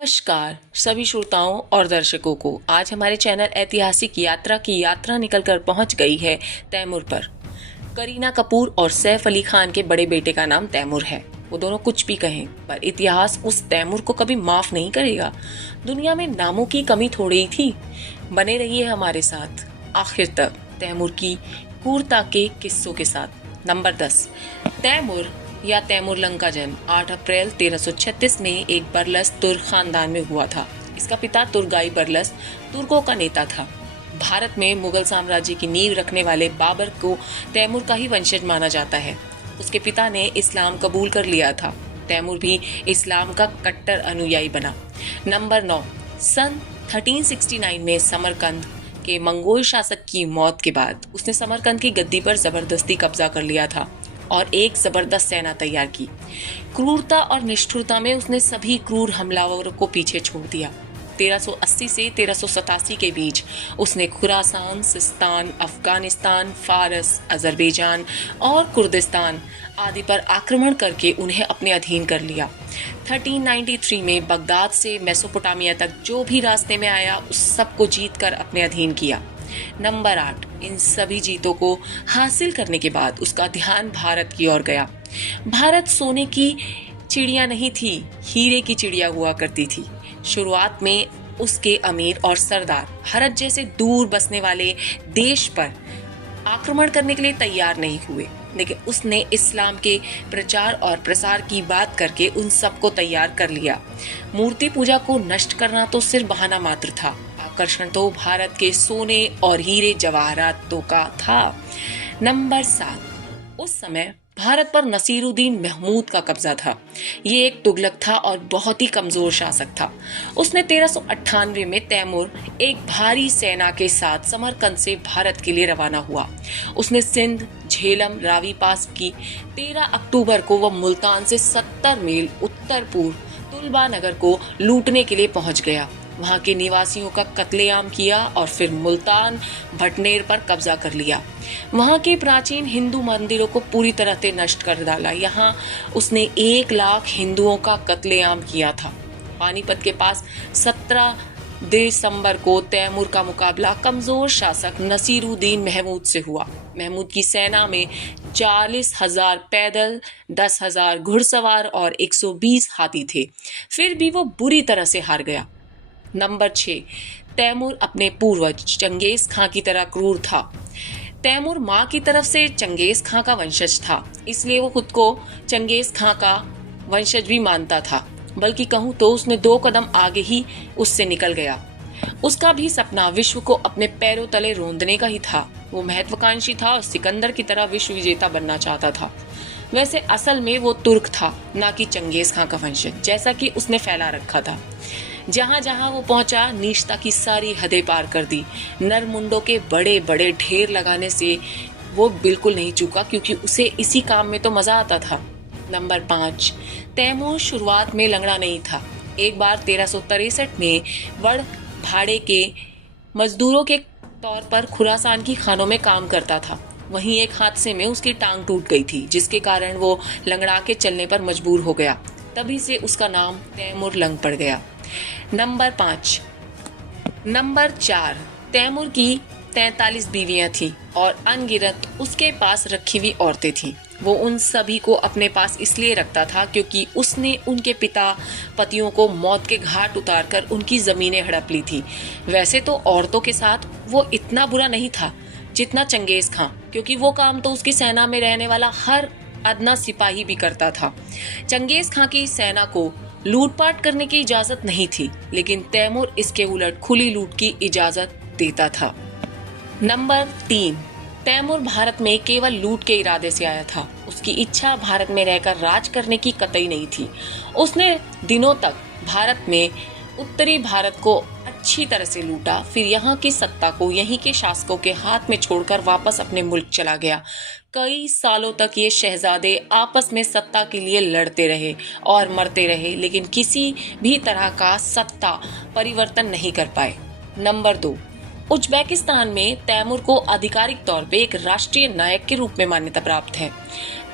नमस्कार सभी श्रोताओं और दर्शकों को। आज हमारे चैनल ऐतिहासिक यात्रा की यात्रा निकलकर पहुंच गई है तैमूर पर। करीना कपूर और सैफ अली खान के बड़े बेटे का नाम तैमूर है। वो दोनों कुछ भी कहें पर इतिहास उस तैमूर को कभी माफ नहीं करेगा। दुनिया में नामों की कमी थोड़ी ही थी। बने रहिए हमारे साथ आखिर तक तैमूर की क्रूरता के किस्सों के साथ। नंबर 10, तैमूर या तैमूरलंग का जन्म 8 अप्रैल 1336 में एक बरलस तुर्क खानदान में हुआ था। इसका पिता तुर्गाई बरलस तुर्कों का नेता था। भारत में मुगल साम्राज्य की नींव रखने वाले बाबर को तैमूर का ही वंशज माना जाता है। उसके पिता ने इस्लाम कबूल कर लिया था। तैमूर भी इस्लाम का कट्टर अनुयायी बना। नंबर 9, सन 1369 में समरकंद के मंगोल शासक की मौत के बाद उसने समरकंद की गद्दी पर जबरदस्ती कब्जा कर लिया था और एक जबरदस्त सेना तैयार की। क्रूरता और निष्ठुरता में उसने सभी क्रूर हमलावरों को पीछे छोड़ दिया। 1380 से 1387 के बीच उसने खुरासान, सिस्तान, अफगानिस्तान, फारस, अजरबैजान और कुर्दिस्तान आदि पर आक्रमण करके उन्हें अपने अधीन कर लिया। 1393 में बगदाद से मेसोपोटामिया तक जो भी रास्ते में आया उस सबको जीत कर अपने अधीन किया। नंबर 8, इन सभी जीतों को हासिल करने के बाद उसका ध्यान भारत की ओर गया। भारत सोने की चिड़िया नहीं थी, हीरे की चिड़िया हुआ करती थी। शुरुआत में उसके अमीर और सरदार भारत जैसे दूर बसने वाले देश पर आक्रमण करने के लिए तैयार नहीं हुए, लेकिन उसने इस्लाम के प्रचार और प्रसार की बात करके उन सबको तैयार कर लिया। मूर्ति पूजा को नष्ट करना तो सिर्फ बहाना मात्र था। आकर्षण तो भारत के सोने और हीरे जवाहरातों का था। नंबर 7, उस समय भारत पर नसीरुद्दीन महमूद का कब्जा था। ये एक तुगलक था और बहुत ही कमजोर शासक था। उसने 1398 में तैमूर एक भारी सेना के साथ समरकंद से भारत के लिए रवाना हुआ। उसने सिंध, झेलम, रावी पास की। 13 अक्टूबर को वह मुल्तान से 70 मील उत्तर पूर्व तुलबा नगर को लूटने के लिए पहुंच गया। वहां के निवासियों का कत्लेआम किया और फिर मुल्तान भटनेर पर कब्जा कर लिया। वहां के प्राचीन हिंदू मंदिरों को पूरी तरह से नष्ट कर डाला। यहाँ उसने 1 लाख हिंदुओं का कत्लेआम किया था। पानीपत के पास 17 दिसंबर को तैमूर का मुकाबला कमजोर शासक नसीरुद्दीन महमूद से हुआ। महमूद की सेना में 40,000 पैदल, 10,000 घुड़सवार और 120 हाथी थे। फिर भी वो बुरी तरह से हार गया। नंबर 6, तैमूर अपने पूर्वज चंगेज खां की तरह क्रूर था। तैमूर माँ की तरफ से चंगेज खां का वंशज था, इसलिए वो खुद को चंगेज खां का वंशज भी मानता था। बल्कि कहूँ तो उसने 2 कदम आगे ही उससे निकल गया। उसका भी सपना विश्व को अपने पैरों तले रौंदने का ही था। वो महत्वाकांक्षी था और सिकंदर की तरह विश्व विजेता बनना चाहता था। वैसे असल में वो तुर्क था, ना कि चंगेज खां का वंशज, जैसा कि उसने फैला रखा था। जहां जहां वो पहुंचा नीचता की सारी हदें पार कर दी। नरमुंडों के बड़े बड़े ढेर लगाने से वो बिल्कुल नहीं चूका, क्योंकि उसे इसी काम में तो मजा आता था। नंबर 5, तैमूर शुरुआत में लंगड़ा नहीं था। एक बार 1363 में वड़ भाड़े के मजदूरों के तौर पर खुरासान की खानों में काम करता था। वहीं एक हादसे में उसकी टांग टूट गई थी, जिसके कारण वो लंगड़ा के चलने पर मजबूर हो गया। तभी से उसका नाम तैमूरलंग पड़ गया। नंबर 5, नंबर 4, तैमूर की 43 बीवियां थीं और अनगिनत उसके पास रखी हुई औरतें थीं। वो उन सभी को अपने पास इसलिए रखता था क्योंकि उसने उनके पिता पतियों को मौत के घाट उतारकर उनकी जमीनें हड़प ली थी। वैसे तो औरतों के साथ वो इतना बुरा नहीं था जितना चंगेज खां, क्योंकि वो काम तो उसकी सेना में रहने वाला हर अदना सिपाही भी करता था। चंगेज खां की सेना को लूटपाट करने की इजाजत नहीं थी, लेकिन तैमूर इसके उलट खुली लूट की इजाजत देता था। नंबर 3, तैमूर भारत में केवल लूट के इरादे से आया था। उसकी इच्छा भारत में रहकर राज करने की कतई नहीं थी। उसने दिनों तक भारत में उत्तरी भारत को अच्छी तरह से लूटा, फिर यहाँ की सत्ता को यहीं के शासकों के हाथ में छोड़कर वापस अपने मुल्क चला गया। कई सालों तक ये शहजादे आपस में सत्ता के लिए लड़ते रहे और मरते रहे, लेकिन किसी भी तरह का सत्ता परिवर्तन नहीं कर पाए। नंबर 2, उज्बेकिस्तान में तैमूर को आधिकारिक तौर पे एक राष्ट्रीय नायक के रूप में मान्यता प्राप्त है।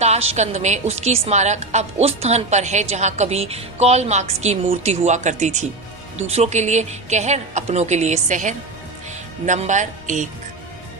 ताशकंद में उसकी स्मारक अब उस स्थान पर है जहां कभी कार्ल मार्क्स की मूर्ति हुआ करती थी। दूसरों के लिए कहर, अपनों के लिए सहर। नंबर 1,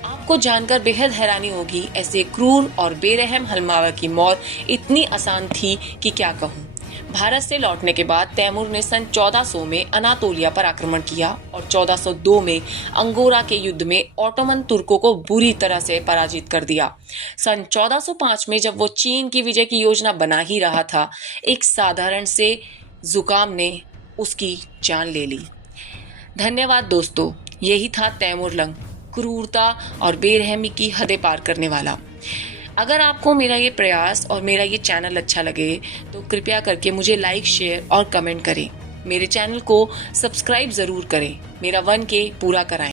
आपको जानकर बेहद हैरानी होगी, ऐसे क्रूर और बेरहम हमलावर की मौत इतनी आसान थी कि क्या कहूँ। भारत से लौटने के बाद तैमूर ने सन 1400 में अनातोलिया पर आक्रमण किया और 1402 में अंगोरा के युद्ध में ओटोमन तुर्कों को बुरी तरह से पराजित कर दिया। सन 1405 में जब वो चीन की विजय की योजना बना ही रहा था, एक साधारण से जुकाम ने उसकी जान ले ली। धन्यवाद दोस्तों, यही था तैमूरलंग, क्रूरता और बेरहमी की हदें पार करने वाला। अगर आपको मेरा ये प्रयास और मेरा ये चैनल अच्छा लगे तो कृपया करके मुझे लाइक, शेयर और कमेंट करें। मेरे चैनल को सब्सक्राइब ज़रूर करें। मेरा 1K पूरा कराएं।